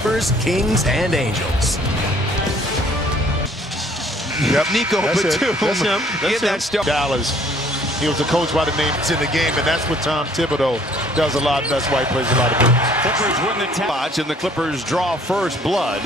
Clippers, Kings, and Angels. Yep. Nico That's Batum. That's him. That's That stuff. Dallas. He was a coach by the name in the game, and that's what Tom Thibodeau does a lot. That's why he plays a lot of games. Clippers win the match, and the Clippers draw first blood.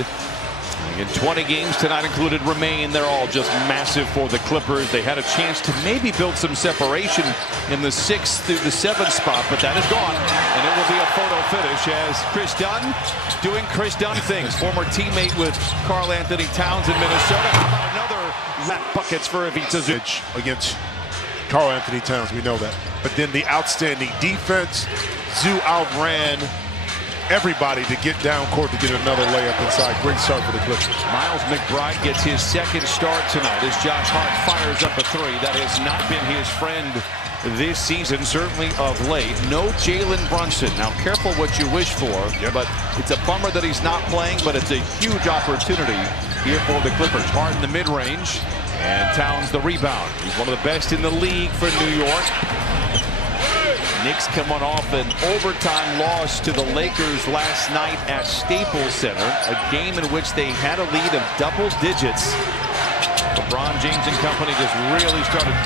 In 20 games tonight included remain. They're all just massive for the Clippers. They had a chance to maybe build some separation in the 6th through the 7th spot, but that is gone. And it will be a photo finish as Chris Dunn doing Chris Dunn things. Former teammate with Karl Anthony Towns in Minnesota. How about another buckets for Ivica Zu against Karl Anthony Towns, we know that. But then the outstanding defense, Zu outran everybody to get down court to get another layup inside. Great start for the Clippers. Miles McBride gets his second start tonight as Josh Hart fires up a three. That has not been his friend this season, certainly of late. No Jalen Brunson. Now, careful what you wish for, but it's a bummer that he's not playing, but it's a huge opportunity here for the Clippers. Hart in the mid-range, and Towns the rebound. He's one of the best in the league for New York. Knicks coming off an overtime loss to the Lakers last night at Staples Center, a game in which they had a lead of double digits. LeBron James and company just really started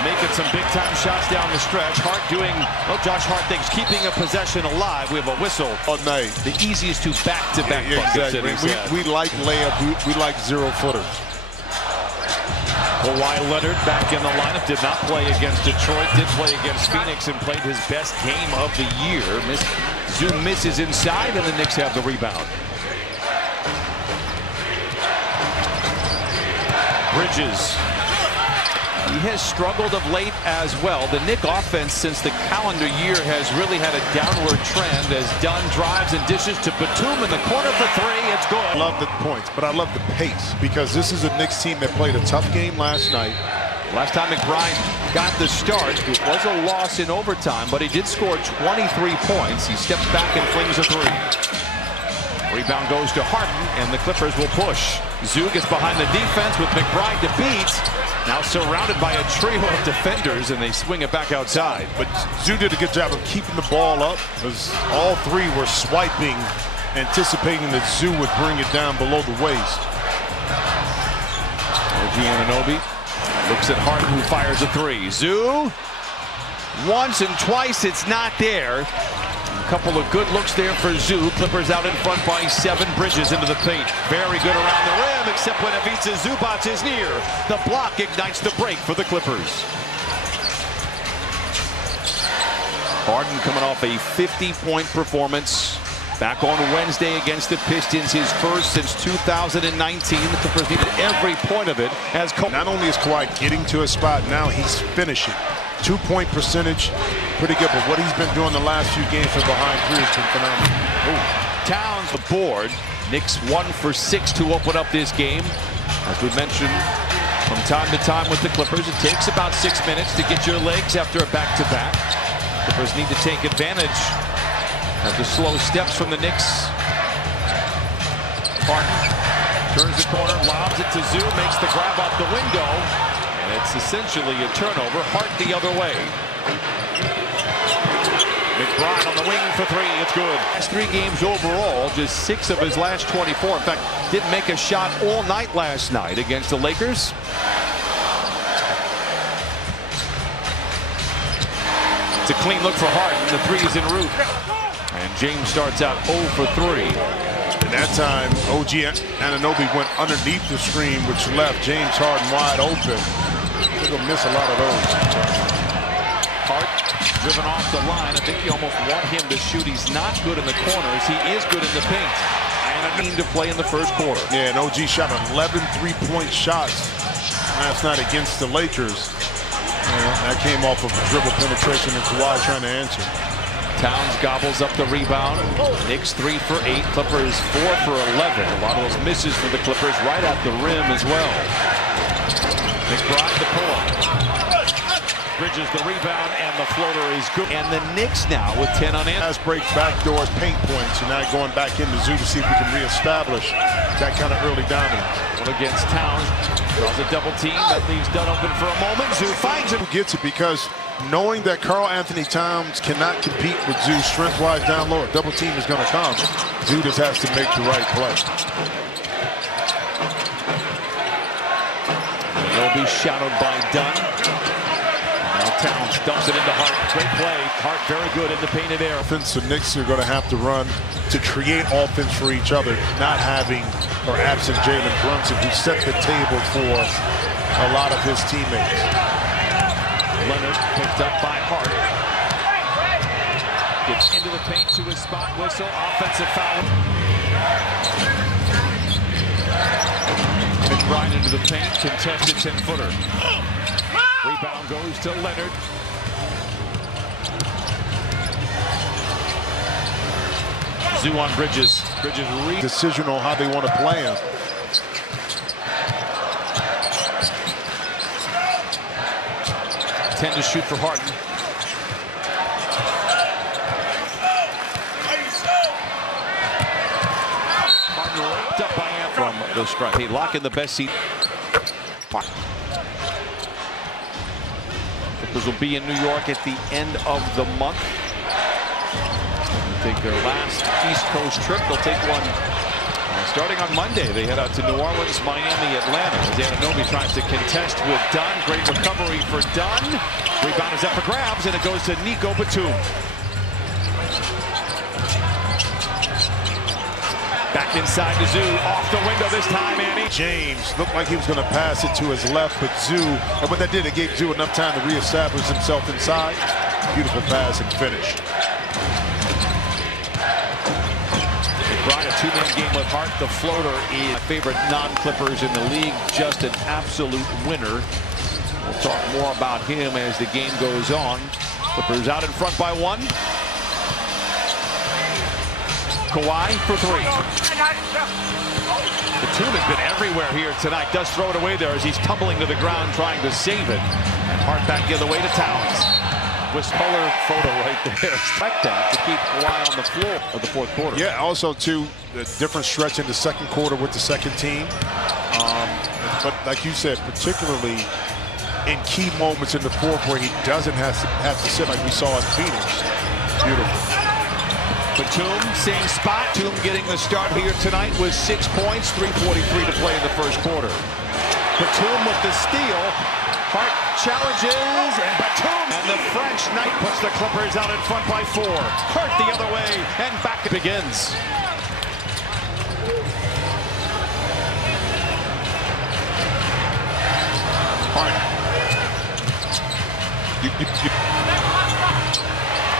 making some big-time shots down the stretch. Hart doing, Josh Hart thinks, keeping a possession alive. We have a whistle. All night. The easiest two back-to-back buckets. Exactly. We like layup. We like zero-footers. Kawhi Leonard back in the lineup. Did not play against Detroit. Did play against Phoenix and played his best game of the year. Zu misses inside, and the Knicks have the rebound. Bridges. He has struggled of late as well. The Knick offense since the calendar year has really had a downward trend as Dunn drives and dishes to Batum in the corner for three. It's good. I love the points, but I love the pace because this is a Knicks team that played a tough game last night. Last time McBride got the start, it was a loss in overtime, but he did score 23 points. He steps back and flings a three. Rebound goes to Harden, and the Clippers will push. Zu gets behind the defense with McBride to beat. Now surrounded by a trio of defenders, and they swing it back outside. But Zu did a good job of keeping the ball up because all three were swiping, anticipating that Zu would bring it down below the waist. OG Anunoby looks at Harden, who fires a three. Zu, once and twice, it's not there. A couple of good looks there for Zu. Clippers out in front by 7. Bridges into the paint. Very good around the rim, except when Ivica Zubac is near. The block ignites the break for the Clippers. Harden coming off a 50-point performance back on Wednesday against the Pistons, his first since 2019. The Clippers needed every point of it as not only is Kawhi getting to a spot, now he's finishing. 2-point percentage, pretty good, but what he's been doing the last few games from behind three has been phenomenal. Ooh. Towns the board. Knicks 1 for 6 to open up this game. As we mentioned from time to time with the Clippers, it takes about 6 minutes to get your legs after a back-to-back. Clippers need to take advantage of the slow steps from the Knicks. Harden turns the corner, lobs it to Zu, makes the grab off the window. And it's essentially a turnover. Hart the other way. McBride on the wing for three. It's good. Last 3 games overall, just 6 of his last 24. In fact, didn't make a shot all night last night against the Lakers. It's a clean look for Harden. The three is en route. And James starts out 0 for 3. And that time, OG Anunoby went underneath the screen, which left James Harden wide open. They're going to miss a lot of those. Hart driven off the line. I think you almost want him to shoot. He's not good in the corners. He is good in the paint. And I mean to play in the first quarter. Yeah, and OG shot 11 3-point shots last night against the Lakers. That came off of dribble penetration and Kawhi trying to answer. Towns gobbles up the rebound. Knicks 3 for 8. Clippers 4 for 11. A lot of those misses for the Clippers right at the rim as well. McBride the pull-up. Bridges the rebound, and the floater is good. And the Knicks now with 10 on in. Fast break, backdoors, paint points. And now going back into Zoo to see if we can reestablish that kind of early dominance. One against Towns. Draws a double team. That leaves Dunn open for a moment. Zoo finds him. Who gets it because knowing that Karl Anthony Towns cannot compete with Zoo strength-wise down low, a double team is going to come. Zoo just has to make the right play. They'll be shadowed by Dunn. Now Towns dumps it into Hart. Great play. Hart very good in the painted area. Offense, the Knicks are going to have to run to create offense for each other, not having or absent Jalen Brunson, who set the table for a lot of his teammates. Leonard picked up by Hart. Gets into the paint to his spot whistle. Offensive foul. McBride into the paint. Contested 10-footer. Rebound goes to Leonard. Zoo on Bridges. Bridges Decision on how they want to play him. To shoot for Harden. Harden locked up by Ant from the strike. He lock in the best seat. Clippers will be in New York at the end of the month. They'll take their last East Coast trip. They'll take one starting on Monday. They head out to New Orleans, Miami, Atlanta. As Anunoby tries to contest with Dunn. Great recovery for Dunn. Rebound is up for grabs, and it goes to Nico Batum. Back inside to Zoo. Off the window this time, Annie. James looked like he was going to pass it to his left, but Zoo, and what that did, it gave Zoo enough time to reestablish himself inside. Beautiful pass and finish. McBride, a two-man game with Hart. The floater is my favorite non-Clippers in the league. Just an absolute winner. We'll talk more about him as the game goes on. Clippers out in front by one. Kawhi for three. Batum has been everywhere here tonight. Does throw it away there as he's tumbling to the ground trying to save it. And Hart back the other way to Towns. With color photo right there. Expect that to keep Kawhi on the floor of the fourth quarter. Yeah, also too, a different stretch in the second quarter with the second team. But like you said, particularly in key moments in the fourth where he doesn't have to sit like we saw in Phoenix. Beautiful. Batum, same spot. Batum getting the start here tonight with 6 points, 3:43 to play in the first quarter. Batum with the steal. Hart challenges, and Batum. And the French Knight puts the Clippers out in front by 4. Hart the other way, and back it begins. Hart.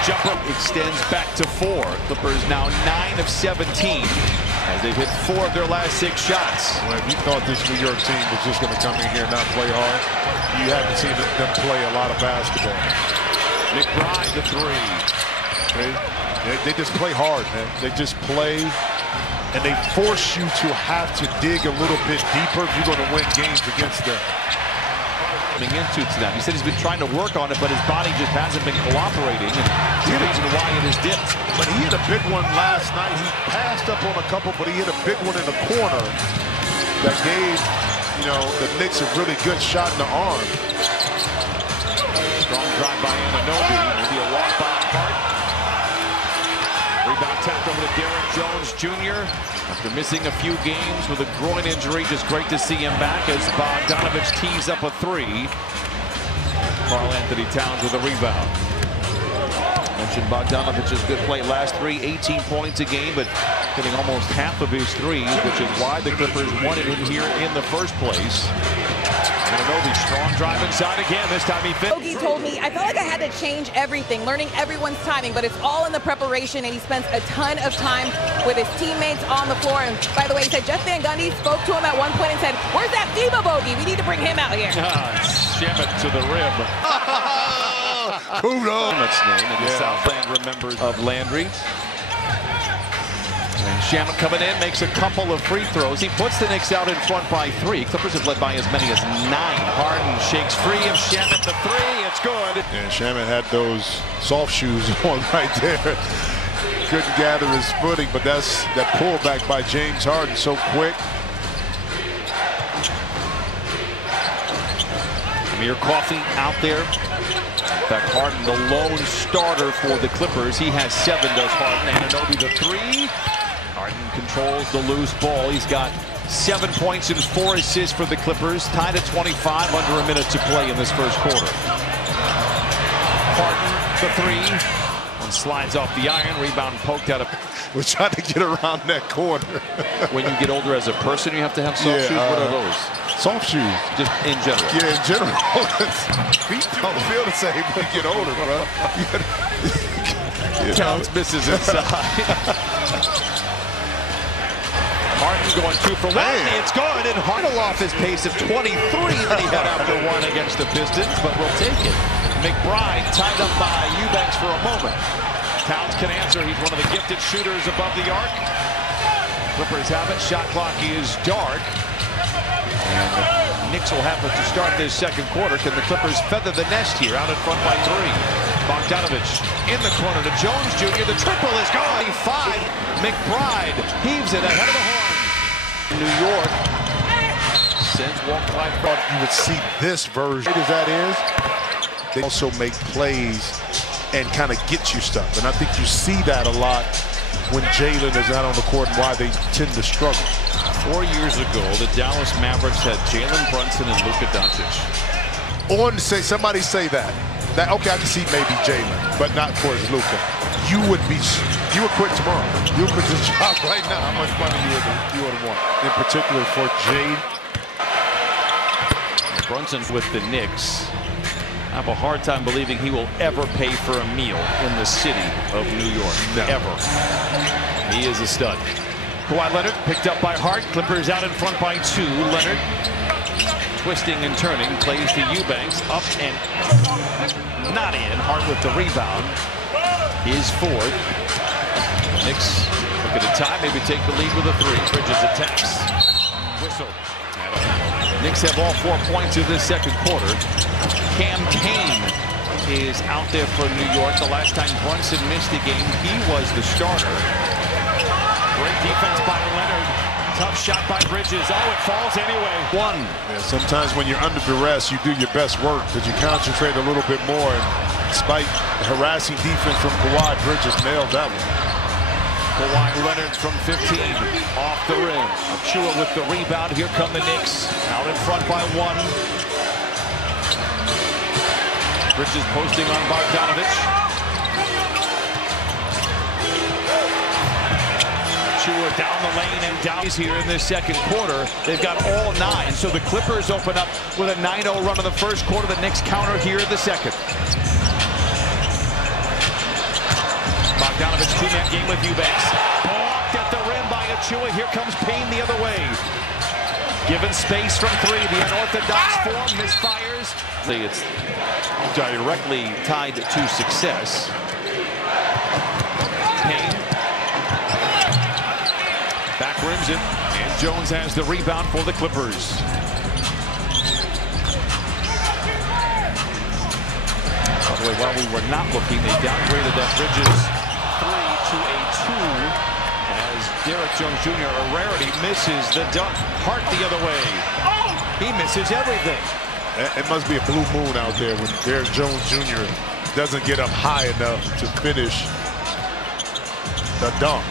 Jumper extends back to 4. Clippers now 9 of 17 as they've hit 4 of their last 6 shots. Well, if you thought this New York team was just going to come in here and not play hard, you haven't seen them play a lot of basketball. McBride the 3. They just play hard, man. They just play, and they force you to have to dig a little bit deeper if you're going to win games against them. Into tonight. He said he's been trying to work on it, but his body just hasn't been cooperating. And the reason why it is dipped. But he hit a big one last night. He passed up on a couple, but he hit a big one in the corner that gave, the Knicks a really good shot in the arm. Strong drive by Anunoby. Maybe a walk by Hart. Rebound tapped over to Derrick Jones Jr. After missing a few games with a groin injury, just great to see him back as Bogdanovich tees up a 3. Karl Anthony Towns with a rebound. Mentioned Bogdanovich's good play last 3, 18 points a game, but hitting almost half of his threes, which is why the Clippers wanted him here in the first place. Anunoby, strong drive inside again. This time he fit. Bogey told me, I felt like I had to change everything, learning everyone's timing, but it's all in the preparation, and he spends a ton of time with his teammates on the floor. And by the way, he said Jeff Van Gundy spoke to him at one point and said, "Where's that FIBA Bogey? We need to bring him out here." Shim it to the rim. Kudos. That's name, and the Southland remembers of Landry. And Shamet coming in, makes a couple of free throws. He puts the Knicks out in front by 3. Clippers have led by as many as 9. Harden shakes free of Shamet, the 3. It's good. And Shamet had those soft shoes on right there. Couldn't gather his footing, but that's that pullback by James Harden so quick. Amir Coffey out there. In fact, Harden, the lone starter for the Clippers. He has 7, does Harden. Anunoby, the 3. Harden controls the loose ball. He's got 7 points and 4 assists for the Clippers. Tied at 25, under a minute to play in this first quarter. Harden, the 3. And slides off the iron. Rebound poked out of... We're trying to get around that corner. When you get older as a person, you have to have soft shoes. What are those? Soft shoes. Just in general. Yeah, in general. Feet don't feel the same when you get older, bro. Towns misses inside. Harden going 2 for 1. It's good, and Harden off his pace of 23 that he had after 1 against the Pistons, but we'll take it. McBride tied up by Eubanks for a moment. Towns can answer. He's one of the gifted shooters above the arc. Clippers have it. Shot clock is dark. And the Knicks will have it to start this second quarter. Can the Clippers feather the nest here? Out in front by 3. Bogdanovich in the corner to Jones Jr. The triple is going. 5. McBride heaves it ahead of the horn. New York sends walk by. Thought you would see this version. As that is, they also make plays and kind of get you stuff. And I think you see that a lot when Jalen is out on the court and why they tend to struggle. 4 years ago, the Dallas Mavericks had Jalen Brunson and Luka Doncic. On to say, somebody say that. Okay, I can see maybe Jalen, but not for his Luka. You would quit tomorrow. You would quit this job right now. How much money you would want? In particular for Jade. Brunson with the Knicks. I have a hard time believing he will ever pay for a meal in the city of New York. No. Ever. He is a stud. Kawhi Leonard picked up by Hart. Clippers out in front by 2. Leonard twisting and turning. Plays to Eubanks. Up and not in. Hart with the rebound. His 4th. Knicks look at a tie. Maybe take the lead with a 3. Bridges attacks. Whistle. Knicks have all 4 points in this second quarter. Cam Kane is out there for New York. The last time Brunson missed a game, he was the starter. Great defense by Leonard. Tough shot by Bridges. Oh, it falls anyway. 1. Yeah, sometimes when you're under duress, you do your best work because you concentrate a little bit more. And despite the harassing defense from Kawhi, Bridges nailed that one. Kawhi Leonard from 15, off the rim. Achua with the rebound. Here come the Knicks. Out in front by 1. Bridges posting on Bogdanovich. Achua down the lane and down. Here in this second quarter. They've got all 9. So the Clippers open up with a 9-0 run in the first quarter. The Knicks counter here in the second. Bogdanovich 2-man game with Eubanks. Blocked at the rim by Achua. Here comes Payne the other way. Given space from 3. The unorthodox form misfires. It's directly tied to success. Payne. Back rims it. And Jones has the rebound for the Clippers. By the way, while we were not looking, they downgraded that Bridges 3 to a 2 as Derek Jones Jr., a rarity, misses the dunk. Hart the other way. He misses everything. It must be a blue moon out there when Derek Jones Jr. doesn't get up high enough to finish the dunk.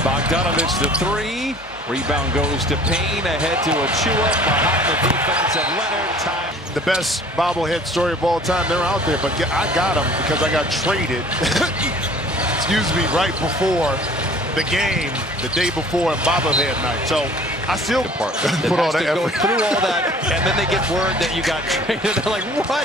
Bogdanovich the 3. Rebound goes to Payne. Ahead to Achua. Behind the defense of Leonard. Time. The best bobblehead story of all time. They're out there, but I got them because I got traded. Excuse me, right before the game, the day before bobblehead night. So I still put all that effort. Go through all that, and then they get word that you got traded. They're like, what?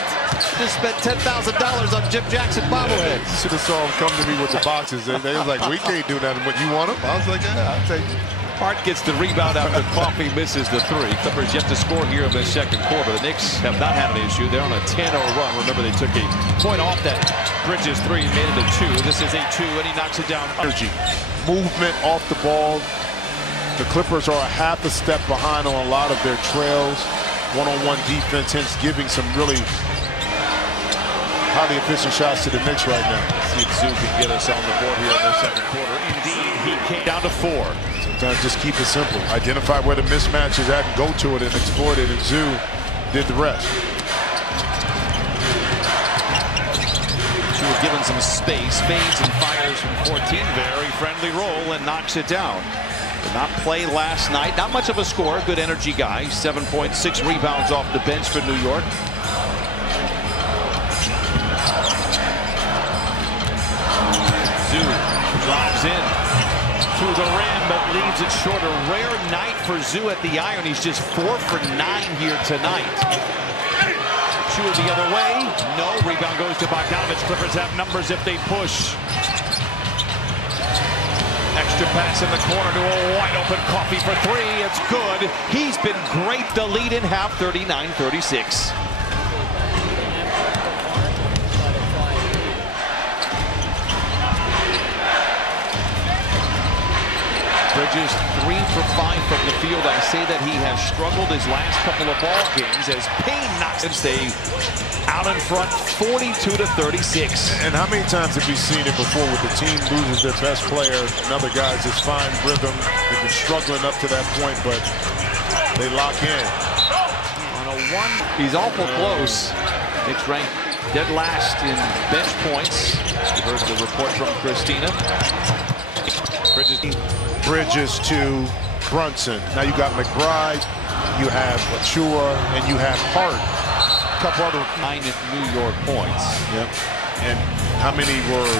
just spent $10,000 on Jim Jackson bobbleheads. You should have saw him come to me with the boxes. They was like, we can't do that. But you want them? I was like, yeah, I'll take it. Hart gets the rebound after Coffey misses the three. Clippers yet to score here in the second quarter. The Knicks have not had an issue. They're on a 10-0 run. Remember, they took a point off that Bridges three and made it a two. This is a two, and he knocks it down. Energy, movement off the ball. The Clippers are a half a step behind on a lot of their trails. One-on-one defense, hence giving some really highly efficient shots to the Knicks right now. See if Zoo can get us on the board here in the second quarter. Indeed, he came down to 4. Sometimes just keep it simple. Identify where the mismatch is at and go to it and exploit it, and Zoo did the rest. She was given some space, fades and fires from 14. Very friendly roll and knocks it down. Did not play last night. Not much of a score. Good energy guy. 7.6 rebounds off the bench for New York. Zoo drives in to the rim, but leaves it short. A rare night for Zoo at the iron. He's just 4 for 9 here tonight. Shoot the other way. No. Rebound goes to Bogdanovich. Clippers have numbers if they push. Extra pass in the corner to a wide open Coffey for 3. It's good. He's been great. The lead in half, 39-36. Bridges 3 for 5 from the field. I say that he has struggled his last couple of ball games as Payne knocks and stay out in front, 42-36. And how many times have we seen it before with the team loses their best player and other guys just find rhythm? They've been struggling up to that point, but they lock in. On a 1, he's awful close. Knicks ranked dead last in bench points. You heard the report from Christina. Bridges to Brunson. Now you got McBride, you have Achua, and you have Hart. A couple other 9 New York points. Yep. And how many were,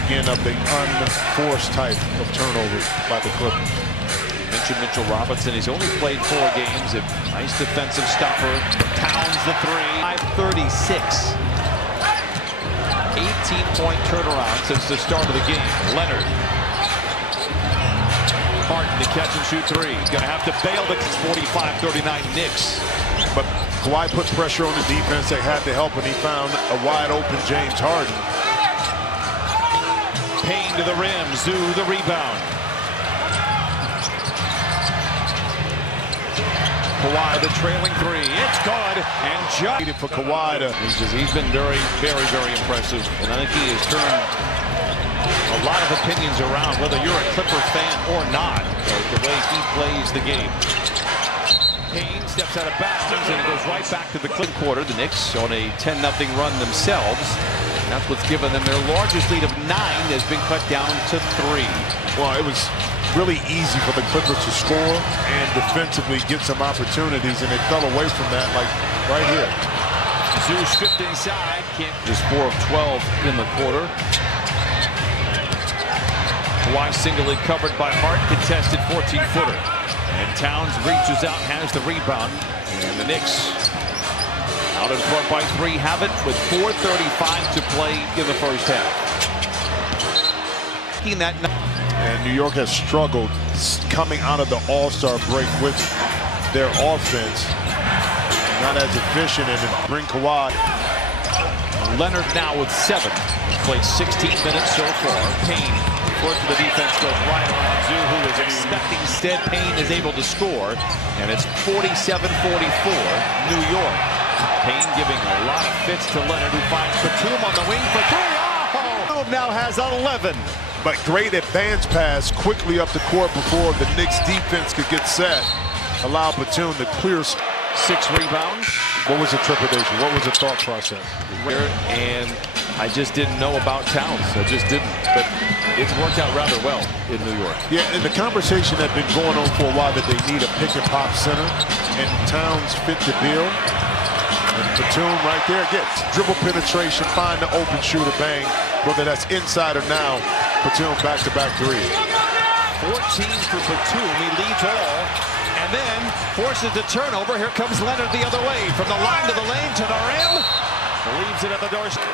again, of the unforced type of turnovers by the Clippers? Mentioned Mitchell Robinson. He's only played 4 games. A nice defensive stopper. Towns the 3. 5:36. 18-point turnaround since the start of the game. Leonard. Martin to catch and shoot 3. He's going to have to bail the 45-39 Knicks. But Kawhi put pressure on the defense. They had to help, and he found a wide open James Harden. Payne to the rim. Zoo the rebound. Kawhi the trailing 3. It's good. And just for Kawhi to. He's been very, very, very impressive. And I think he has turned a lot of opinions around, whether you're a Clippers fan or not, the way he plays the game. Payne steps out of bounds, and it goes right back to the Clipper quarter. The Knicks on a 10-0 run themselves. That's what's given them their largest lead of 9 has been cut down to 3. Well, it was really easy for the Clippers to score and defensively get some opportunities, and they fell away from that, like right here. Zoo stripped inside. Can't just 4 of 12 in the quarter. Kawhi singly covered by Hart, contested 14-footer. And Towns reaches out, has the rebound. And the Knicks out in front by 3, have it with 4:35 to play in the first half. And New York has struggled coming out of the All-Star break with their offense. Not as efficient, and bring Kawhi. Leonard now with 7. Played 16 minutes so far. Payne. Work to the defense goes right around Zoo, who is expecting. Instead, Payne is able to score, and it's 47-44, New York. Payne giving a lot of fits to Leonard, who finds Batum on the wing for 3. Oh! Now has 11. But great advance pass quickly up the court before the Knicks defense could get set. Allow Batum to clear. 6 rebounds. What was the trepidation? What was the thought process? And I just didn't know about Towns. I just didn't. But it's worked out rather well in New York. Yeah, and the conversation had been going on for a while that they need a pick-and-pop center, and Towns fit the bill. And Batum right there gets dribble penetration, find the open shooter, bang. Whether that's inside or now, Batum back-to-back 3. 14 for Batum. He leads all. And then forces the turnover. Here comes Leonard the other way. From the line to the lane to the rim. Leaves it at the doorstep.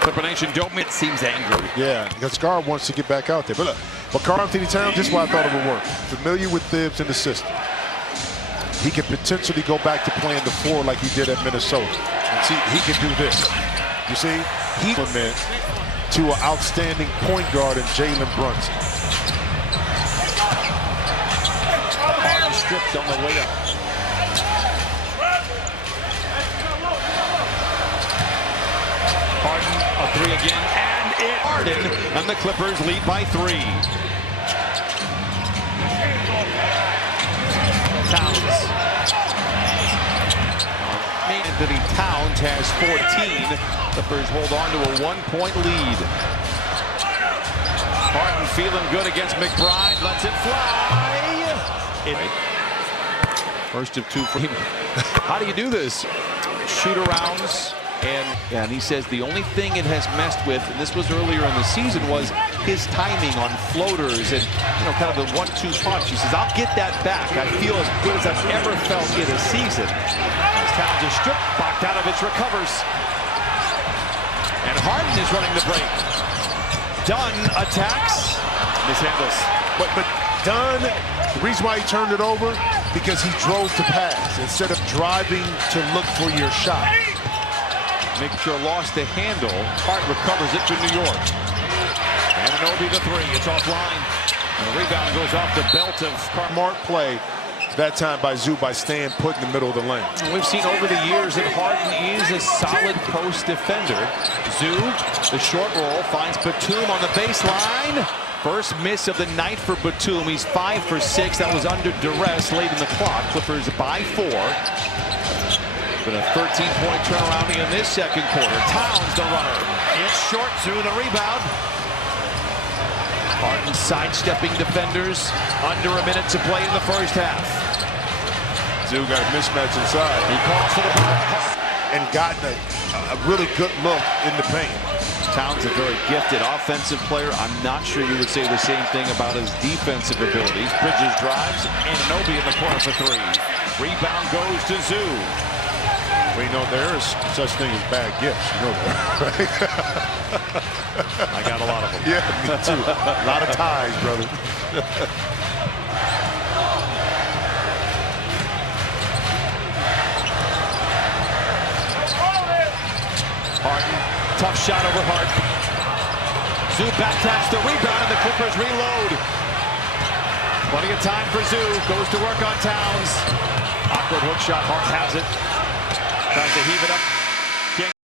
Clipper Nation don't it seems angry. Yeah, because Carr wants to get back out there. But look, Carl Anthony Towns, this is why I thought it would work. Familiar with Thibs in the system. He can potentially go back to playing the 4 like he did at Minnesota. And see, he can do this. You see, he went to an outstanding point guard in Jalen Brunson. Harden stripped on the way up. Harden, a 3 again, and it. Harden, and the Clippers lead by 3. Towns. Anthony Towns has 14. Clippers hold on to a 1-point lead. Harden feeling good against McBride. Lets it fly. First of 2 for him. How do you do this? Shoot-arounds. And he says the only thing it has messed with, and this was earlier in the season, was his timing on floaters and, kind of the 1-2 punch. He says, I'll get that back. I feel as good as I've ever felt in a season. As Towns is stripped, Bogdanovich recovers. And Harden is running the break. Dunn attacks, mishandles. But Dunn, the reason why he turned it over, because he drove to pass instead of driving to look for your shot. Make sure lost the handle. Hart recovers it to New York. And Anunoby the 3. It's offline. And the rebound goes off the belt of Smart play that time by Zoo by staying put in the middle of the lane. We've seen over the years that Harden is a solid post defender. Zoo, the short roll, finds Batum on the baseline. First miss of the night for Batum. He's 5 for 6. That was under duress late in the clock. Clippers by 4. Been a 13-point turnaround in this second quarter. Towns the runner. It's short. Zoo the rebound. Harden sidestepping defenders. Under a minute to play in the first half. Zoo got a mismatch inside. He calls for the ball. And gotten a really good look in the paint. Towns a very gifted offensive player. I'm not sure you would say the same thing about his defensive abilities. Bridges drives. Anunoby in the corner for 3. Rebound goes to Zoo. Well, there is such thing as bad gifts. You know that, right? I got a lot of them. Yeah, me too. A lot of ties, brother. Harden, tough shot over Harden. Zoo back taps the rebound, and the Clippers reload. Plenty of time for Zoo. Goes to work on Towns. Awkward hook shot. Hart has it. Tries to heave it up.